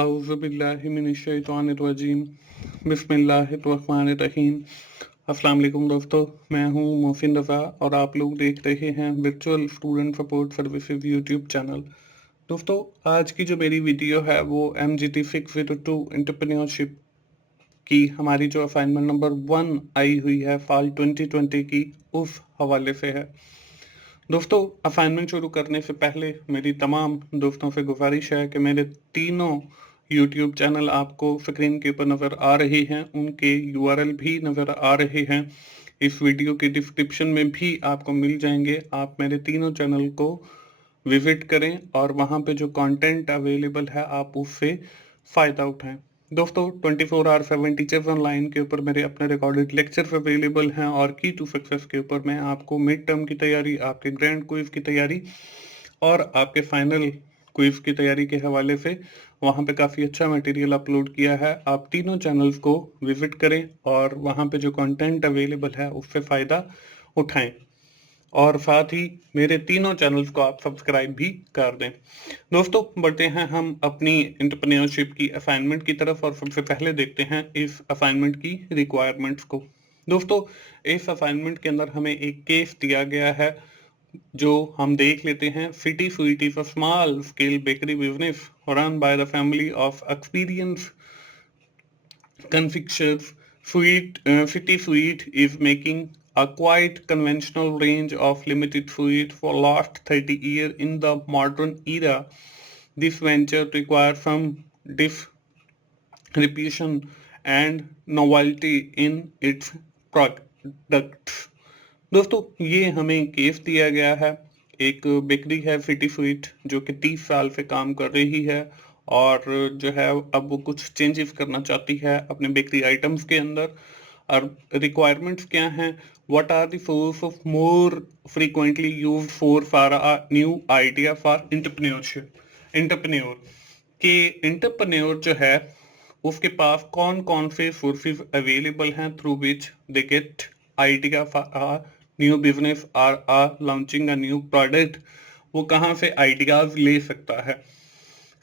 औज़ुबिल्लाहिमिनश्शैतानिर्रजीम बिस्मिल्लाहिर्रहमानिर्रहीम। अस्सलाम वालेकुम दोस्तों, मैं हूं मोहसिन रज़ा और आप लोग देख रहे हैं virtual student support services YouTube channel. दोस्तों, आज की जो मेरी वीडियो है वो MGT 602 एंटरप्रेन्योरशिप की हमारी जो असाइनमेंट नंबर 1 आई हुई है फॉल 2020 की, उस हवाले से है। दोस्तों, असाइनमेंट शुरू करने से पहले मेरी तमाम दोस्तों से गुजारिश है कि मेरे तीनों यूट्यूब चैनल आपको स्क्रीन के ऊपर नज़र आ रहे हैं, उनके URL भी नज़र आ रहे हैं। इस वीडियो के डिस्क्रिप्शन में भी आपको मिल जाएंगे। आप मेरे तीनों चैनल को विजिट करें और वहाँ पे जो कंटेंट अवेलेबल है आप उससे फ़ायदा उठाएं। दोस्तों, 24 आवर 7 टीचर्स ऑनलाइन के ऊपर मेरे अपने रिकॉर्डेड लेक्चर्स अवेलेबल हैं और की टू सक्सेस के ऊपर मैं आपको मिड टर्म की तैयारी, आपके ग्रैंड क्विज की तैयारी और आपके फाइनल क्विज की तैयारी के हवाले से वहाँ पे काफ़ी अच्छा मटेरियल अपलोड किया है। आप तीनों चैनल्स को विजिट करें और वहाँ पे जो कंटेंट अवेलेबल है उससे फ़ायदा उठाएं और साथ ही मेरे तीनों चैनल्स को आप सब्सक्राइब भी कर दें। दोस्तों, बढ़ते हैं हम अपनी एंटरप्रेन्योरशिप की असाइनमेंट की तरफ और सबसे पहले देखते हैं इस असाइनमेंट की रिक्वायरमेंट्स को। दोस्तों, इस असाइनमेंट के अंदर हमें एक केस दिया गया है जो हम देख लेते हैं। City sweet is a small scale bakery business run by the family of experience confections. City Sweet is making a quite conventional range of limited sweets for last 30 years in the modern era. This venture requires some disruption and novelty in its products. दोस्तों, ये हमें case दिया गया है। एक bakery है city sweet जो कि 30 साल से काम कर रही है और जो है अब वो कुछ चेंजेस करना चाहती है अपने बेकरी आइटम्स के अंदर। और रिक्वायरमेंट्स क्या हैं? What are the source of more frequently used for a new idea for entrepreneur के एंटरप्रेन्योर जो है उसके पास कौन कौन से सोर्सेज अवेलेबल हैं through which they get idea for new business और लॉन्चिंग अ न्यू प्रोडक्ट। वो कहाँ से आइडियाज ले सकता है?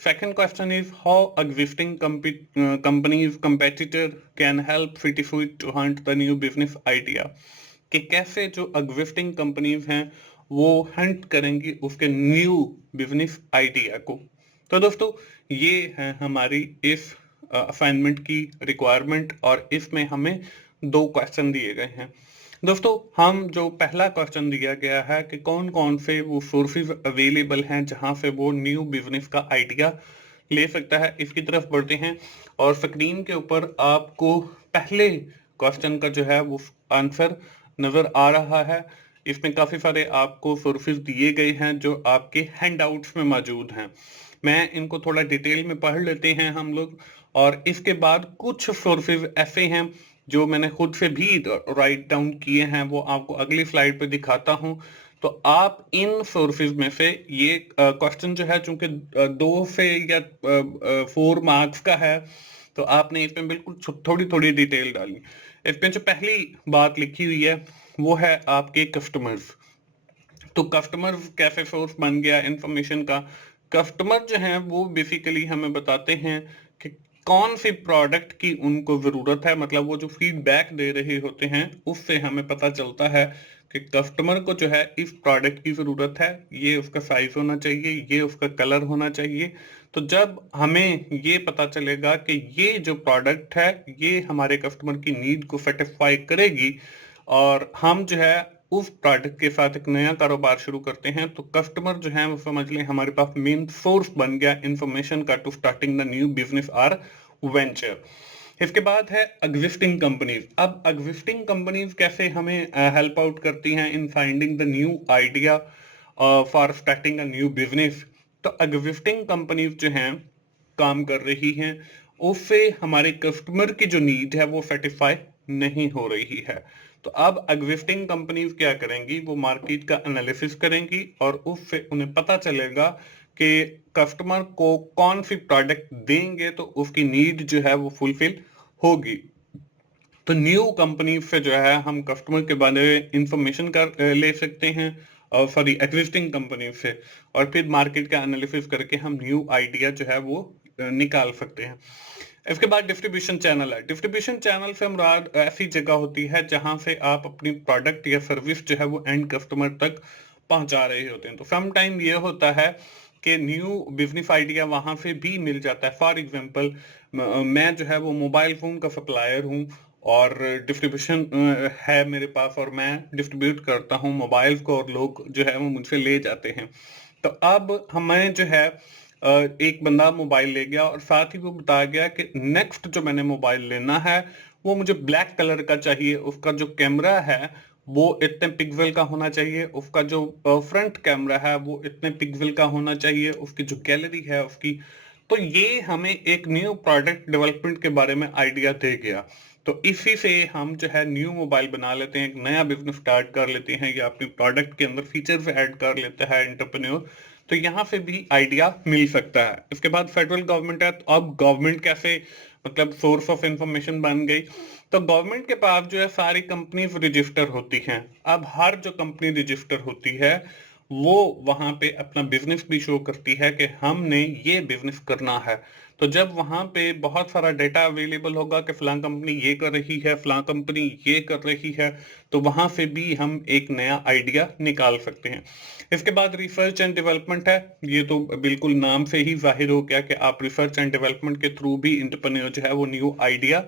Second question is how existing companies competitor can help Fitisuit to hunt the new business idea। कि कैसे जो existing companies हैं वो हंट करेंगी उसके न्यू बिजनेस आइडिया को। तो दोस्तों, ये है हमारी इस असाइनमेंट की रिक्वायरमेंट और इसमें हमें 2 क्वेश्चन दिए गए हैं। दोस्तों, हम जो पहला क्वेश्चन दिया गया है कि कौन कौन से वो सोर्सेज अवेलेबल हैं जहां से वो न्यू बिजनेस का आइडिया ले सकता है, इसकी तरफ बढ़ते हैं और स्क्रीन के ऊपर आपको पहले क्वेश्चन का जो है वो आंसर नजर आ रहा है। इसमें काफी सारे आपको सोर्सेज दिए गए हैं जो आपके हैंडआउट्स में मौजूद हैं। मैं इनको थोड़ा डिटेल में पढ़ लेते हैं हम लोग और इसके बाद कुछ सोर्सेज ऐसे हैं जो मैंने खुद से भी राइट डाउन किए हैं, वो आपको अगली स्लाइड पे दिखाता हूं। तो आप इन सोर्सेज में से ये क्वेश्चन जो है चूंकि 2 से या 4 मार्क्स का है तो आपने इसमें बिल्कुल थोड़ी थोड़ी डिटेल डाली। इसमें जो पहली बात लिखी हुई है वो है आपके कस्टमर्स। तो कस्टमर कैसे सोर्स बन गया इंफॉर्मेशन का? कस्टमर जो हैं वो बेसिकली हमें बताते हैं कि कौन सी प्रोडक्ट की उनको ज़रूरत है, मतलब वो जो फीडबैक दे रहे होते हैं उससे हमें पता चलता है कि कस्टमर को जो है इस प्रोडक्ट की ज़रूरत है, ये उसका साइज होना चाहिए, ये उसका कलर होना चाहिए। तो जब हमें ये पता चलेगा कि ये जो प्रोडक्ट है ये हमारे कस्टमर की नीड को सेटिस्फाई करेगी और हम जो है उस प्रोडक्ट के साथ एक नया कारोबार शुरू करते हैं, तो कस्टमर जो है वो समझ लें हमारे पास मेन सोर्स बन गया इंफॉर्मेशन का to starting the new business और वेंचर। इसके बाद है एग्जिस्टिंग कंपनीज। अब एग्जिस्टिंग कंपनीज कैसे हमें हेल्प आउट करती हैं in finding the new idea for starting a new business. तो एग्जिस्टिंग कंपनीज जो हैं काम कर रही हैं उससे हमारे कस्टमर की जो नीड है वो सेटिस्फाई नहीं हो रही है। तो अब एग्जिस्टिंग कंपनीज क्या करेंगी? वो मार्केट का एनालिसिस करेंगी और उससे उन्हें पता चलेगा कि कस्टमर को कौन सी प्रोडक्ट देंगे तो उसकी नीड जो है वो फुलफिल होगी। तो न्यू कंपनी से जो है हम कस्टमर के बारे में इंफॉर्मेशन कर ले सकते हैं और सॉरी एग्जिस्टिंग कंपनी से, और फिर मार्केट का एनालिसिस करके हम न्यू आइडिया जो है वो निकाल सकते हैं। इसके बाद डिस्ट्रीब्यूशन चैनल है। डिस्ट्रीब्यूशन चैनल से मुराद ऐसी जगह होती है जहां से आप अपनी प्रोडक्ट या सर्विस जो है वो एंड कस्टमर तक पहुंचा रहे होते हैं। तो सम टाइम ये होता है कि न्यू बिजनेस आइडिया वहां से भी मिल जाता है। फॉर एग्जांपल मैं जो है वो मोबाइल फोन का सप्लायर हूँ और डिस्ट्रीब्यूशन है मेरे पास और मैं डिस्ट्रीब्यूट करता हूँ मोबाइल को और लोग जो है वो मुझसे ले जाते हैं। तो अब हमें जो है एक बंदा मोबाइल ले गया और साथ ही वो बता गया कि नेक्स्ट जो मैंने मोबाइल लेना है वो मुझे ब्लैक कलर का चाहिए, उसका जो कैमरा है वो इतने पिक्सल का होना चाहिए, उसका जो फ्रंट कैमरा है वो इतने पिक्सल का होना चाहिए, उसकी जो गैलरी है उसकी। तो ये हमें एक न्यू प्रोडक्ट डेवलपमेंट के बारे में आइडिया दे गया। तो इसी से हम जो है न्यू मोबाइल बना लेते हैं, एक नया बिजनेस स्टार्ट कर लेते हैं या अपनी प्रोडक्ट के अंदर फीचर्स ऐड कर लेता है एंटरप्रेन्योर। तो यहाँ से भी आइडिया मिल सकता है। इसके बाद फेडरल गवर्नमेंट है, तो अब गवर्नमेंट कैसे मतलब सोर्स ऑफ इंफॉर्मेशन बन गई। तो गवर्नमेंट के पास जो है सारी कंपनीज रजिस्टर होती हैं। अब हर जो कंपनी रजिस्टर होती है वो वहां पे अपना बिजनेस भी शो करती है कि हमने ये बिजनेस करना है। तो जब वहां पे बहुत सारा डेटा अवेलेबल होगा कि फलां कंपनी ये कर रही है, फलां कंपनी ये कर रही है, तो वहां से भी हम एक नया आइडिया निकाल सकते हैं। इसके बाद रिसर्च एंड डेवलपमेंट है। ये तो बिल्कुल नाम से ही जाहिर हो गया कि आप रिसर्च एंड डेवलपमेंट के थ्रू भी एंटरप्रेन्योर जो है वो न्यू आइडिया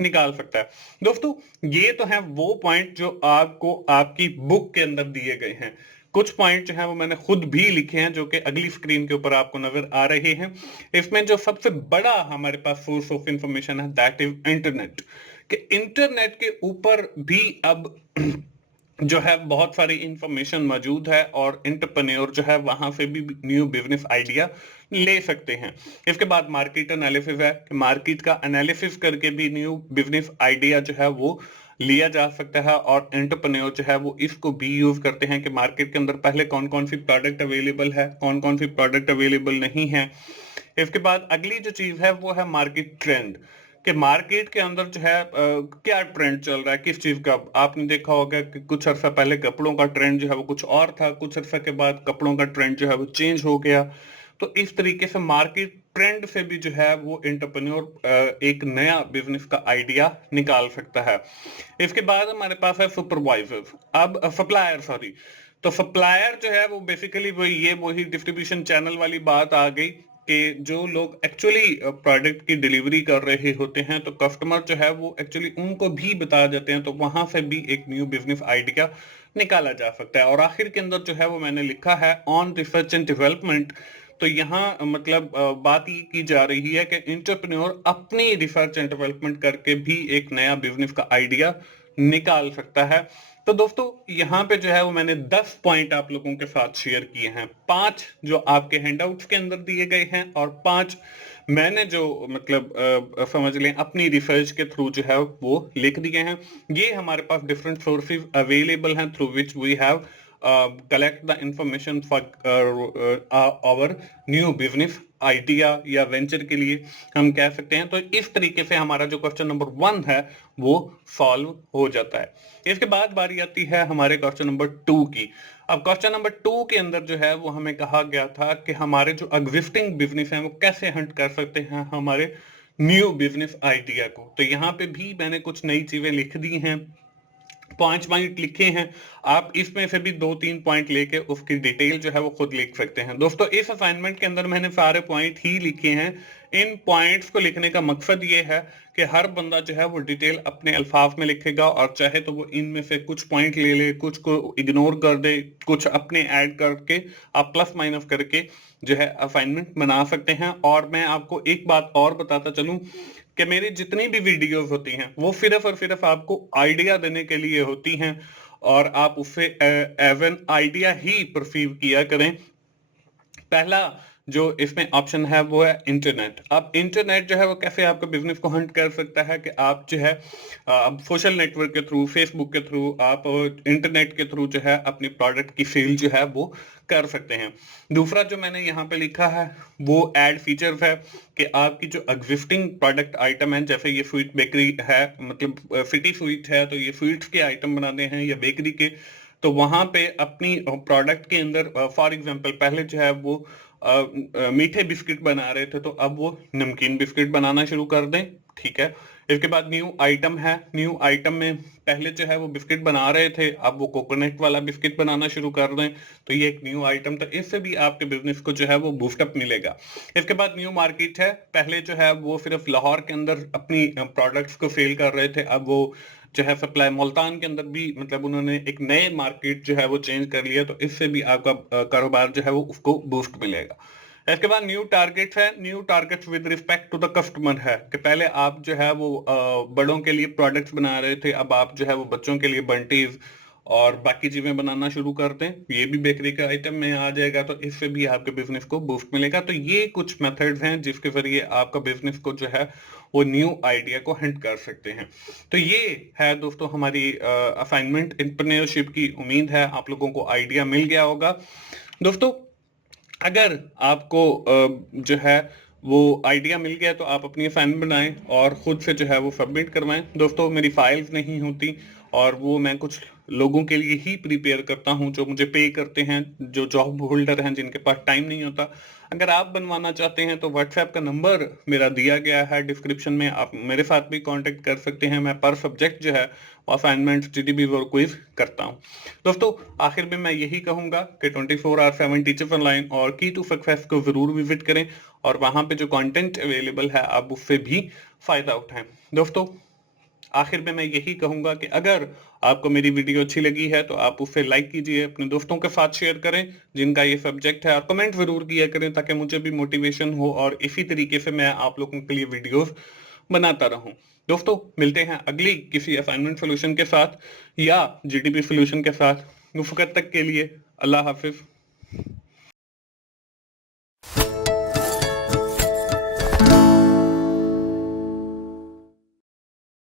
निकाल सकता है। दोस्तों ये तो है वो पॉइंट जो आपको आपकी बुक के अंदर दिए गए हैं। कुछ पॉइंट जो है वो मैंने खुद भी लिखे हैं जो कि अगली स्क्रीन के ऊपर आपको नजर आ रहे हैं। इसमें जो सबसे बड़ा हमारे पास सोर्स ऑफ इंफॉर्मेशन है दैट इज इंटरनेट। कि इंटरनेट के ऊपर भी अब जो है बहुत सारी इंफॉर्मेशन मौजूद है और एंटरप्रेन्योर जो है वहां से भी न्यू बिजनेस आइडिया ले सकते हैं। इसके बाद मार्केट एनालिसिस है कि मार्केट का एनालिसिस करके भी न्यू बिजनेस आइडिया जो है वो लिया जा सकता है और एंटरप्रेन्योर जो है वो इसको भी यूज करते हैं कि मार्केट के अंदर पहले कौन कौन सी प्रोडक्ट अवेलेबल है, कौन कौन सी प्रोडक्ट अवेलेबल नहीं है। इसके बाद अगली जो चीज है वो है मार्केट ट्रेंड। कि मार्केट के अंदर जो है क्या ट्रेंड चल रहा है किस चीज का। आपने देखा होगा कि कुछ अर्सा पहले कपड़ों का ट्रेंड जो है वो कुछ और था, कुछ अर्सा के बाद कपड़ों का ट्रेंड जो है वो चेंज हो गया। तो इस तरीके से मार्केट ट्रेंड से भी जो है वो एंटरप्रेन्योर एक नया बिजनेस का आइडिया निकाल सकता है। इसके बाद हमारे पास है सुपरवाइजर, अब सप्लायर सॉरी। तो सप्लायर जो है वो बेसिकली वही डिस्ट्रीब्यूशन चैनल वाली बात आ गई कि जो लोग एक्चुअली प्रोडक्ट की डिलीवरी कर रहे होते हैं तो कस्टमर जो है वो एक्चुअली उनको भी बता देते हैं। तो वहां से भी एक न्यू बिजनेस आइडिया निकाला जा सकता है। और आखिर के अंदर जो है वो मैंने लिखा है ऑन रिसर्च एंड डेवलपमेंट। तो यहाँ मतलब बात ये की जा रही है कि इंटरप्रेन्योर अपनी रिसर्च एंड डेवलपमेंट करके भी एक नया बिजनेस का आइडिया निकाल सकता है। तो दोस्तों यहाँ पे जो है वो मैंने 10 पॉइंट आप लोगों के साथ शेयर किए हैं। 5 जो आपके हैंडआउट्स के अंदर दिए गए हैं और 5 मैंने जो मतलब समझ लें अपनी रिसर्च के थ्रू जो है वो लिख दिए हैं। ये हमारे पास डिफरेंट सोर्सेज अवेलेबल हैं through which we have collect the information for our new business idea या वेंचर के लिए हम कह सकते हैं। तो इस तरीके से हमारा जो क्वेश्चन नंबर 1 है वो सॉल्व हो जाता है। इसके बाद बारी आती है हमारे क्वेश्चन नंबर 2 की। अब क्वेश्चन नंबर 2 के अंदर जो है वो हमें कहा गया था कि हमारे जो एग्जिस्टिंग बिजनेस हैं वो कैसे हंट कर सकते हैं हमारे न्यू बिजनेस आइडिया को। तो यहाँ पे भी मैंने कुछ नई चीजें लिख दी हैं, 5 पॉइंट लिखे हैं। आप इसमें से भी 2-3 पॉइंट लेके उसकी डिटेल जो है वो खुद लिख सकते हैं। दोस्तों इस असाइनमेंट के अंदर मैंने सारे पॉइंट ही लिखे हैं। इन पॉइंट्स को लिखने का मकसद ये है कि हर बंदा जो है वो डिटेल अपने अल्फाज में लिखेगा और चाहे तो वो इनमें से कुछ पॉइंट ले ले, कुछ को इग्नोर कर दे, कुछ अपने ऐड करके आप प्लस माइनस करके जो है असाइनमेंट बना सकते हैं। और मैं आपको एक बात और बताता चलूं कि मेरी जितनी भी वीडियोस होती हैं वो सिर्फ और सिर्फ आपको आइडिया देने के लिए होती हैं और आप उससे एज एन आइडिया ही परसीव किया करें। पहला जो इसमें ऑप्शन है वो है इंटरनेट। अब इंटरनेट जो है वो कैसे आपका बिजनेस को हंट कर सकता है कि आप जो है अब सोशल नेटवर्क के थ्रू, फेसबुक के थ्रू, आप इंटरनेट के थ्रू जो है अपनी प्रोडक्ट की सेल जो है वो कर सकते हैं। दूसरा जो मैंने यहाँ पे लिखा है वो एड फीचर्स है कि आपकी जो एग्जिस्टिंग प्रोडक्ट आइटम है, जैसे ये स्वीट बेकरी है, मतलब सिटी स्वीट है तो ये स्वीट्स के आइटम बनाते हैं या बेकरी के। तो वहां पे अपनी प्रोडक्ट के अंदर फॉर एग्जांपल पहले जो है वो मीठे बिस्किट बना रहे थे तो अब वो नमकीन बिस्किट बनाना शुरू कर दें, ठीक है। इसके बाद न्यू आइटम है, न्यू आइटम में पहले जो है वो बिस्किट बना रहे थे, अब वो कोकोनट वाला बिस्किट बनाना शुरू कर दें, तो ये एक न्यू आइटम, तो इससे भी आपके बिजनेस को जो है वो बूस्टअप मिलेगा। इसके बाद न्यू मार्केट है, पहले जो है वो सिर्फ लाहौर के अंदर अपनी प्रोडक्ट्स को सेल कर रहे थे, अब वो जो है सप्लाई मुल्तान के अंदर भी, मतलब उन्होंने एक नए मार्केट जो है वो चेंज कर लिया, तो इससे भी आपका कारोबार जो है वो उसको बूस्ट मिलेगा। इसके बाद न्यू टारगेट है, new target with respect to the customer है कि पहले आप जो है वो बड़ों के लिए प्रोडक्ट्स बना रहे थे, अब आप जो है वो बच्चों के लिए बंटीज और बाकी चीजें बनाना शुरू कर दें, ये भी बेकरी का आइटम में आ जाएगा, तो इससे भी आपके बिजनेस को बूस्ट मिलेगा। तो ये कुछ मेथड्स हैं जिसके जरिए आपका बिजनेस को जो है वो न्यू आइडिया को हिंट कर सकते हैं। तो ये है दोस्तों हमारी असाइनमेंट एंटरप्रेन्योरशिप की। उम्मीद है आप लोगों को आइडिया मिल गया होगा। दोस्तों अगर आपको जो है वो आइडिया मिल गया तो आप अपनी असाइनमेंट बनाएं और खुद से जो है वो सबमिट करवाएं। दोस्तों मेरी फाइल्स नहीं होती और वो मैं कुछ लोगों के लिए ही प्रिपेयर करता हूं जो मुझे पे करते हैं, जो जॉब होल्डर हैं जिनके पास टाइम नहीं होता। अगर आप बनवाना चाहते हैं तो व्हाट्सएप का नंबर मेरा दिया गया है डिस्क्रिप्शन में, आप मेरे साथ भी कांटेक्ट कर सकते हैं। मैं पर सब्जेक्ट जो है असाइनमेंट जीडीबी और क्विज करता हूं। दोस्तों आखिर में मैं यही कहूंगा कि 24/7 टीचर्स ऑनलाइन और की टू सक्सेस को जरूर विजिट करें और वहां पे जो कंटेंट अवेलेबल है आप उससे भी फायदा उठाएं। दोस्तों आखिर में मैं यही कहूंगा कि अगर आपको मेरी वीडियो अच्छी लगी है तो आप उसे लाइक कीजिए, अपने दोस्तों के साथ शेयर करें जिनका ये सब्जेक्ट है, और कमेंट जरूर किया करें ताकि मुझे भी मोटिवेशन हो और इसी तरीके से मैं आप लोगों के लिए वीडियोस बनाता रहूं। दोस्तों मिलते हैं अगली किसी असाइनमेंट सोल्यूशन के साथ या जीडीपी सोल्यूशन के साथ। उस वक्त तक के लिए अल्लाह हाफिज।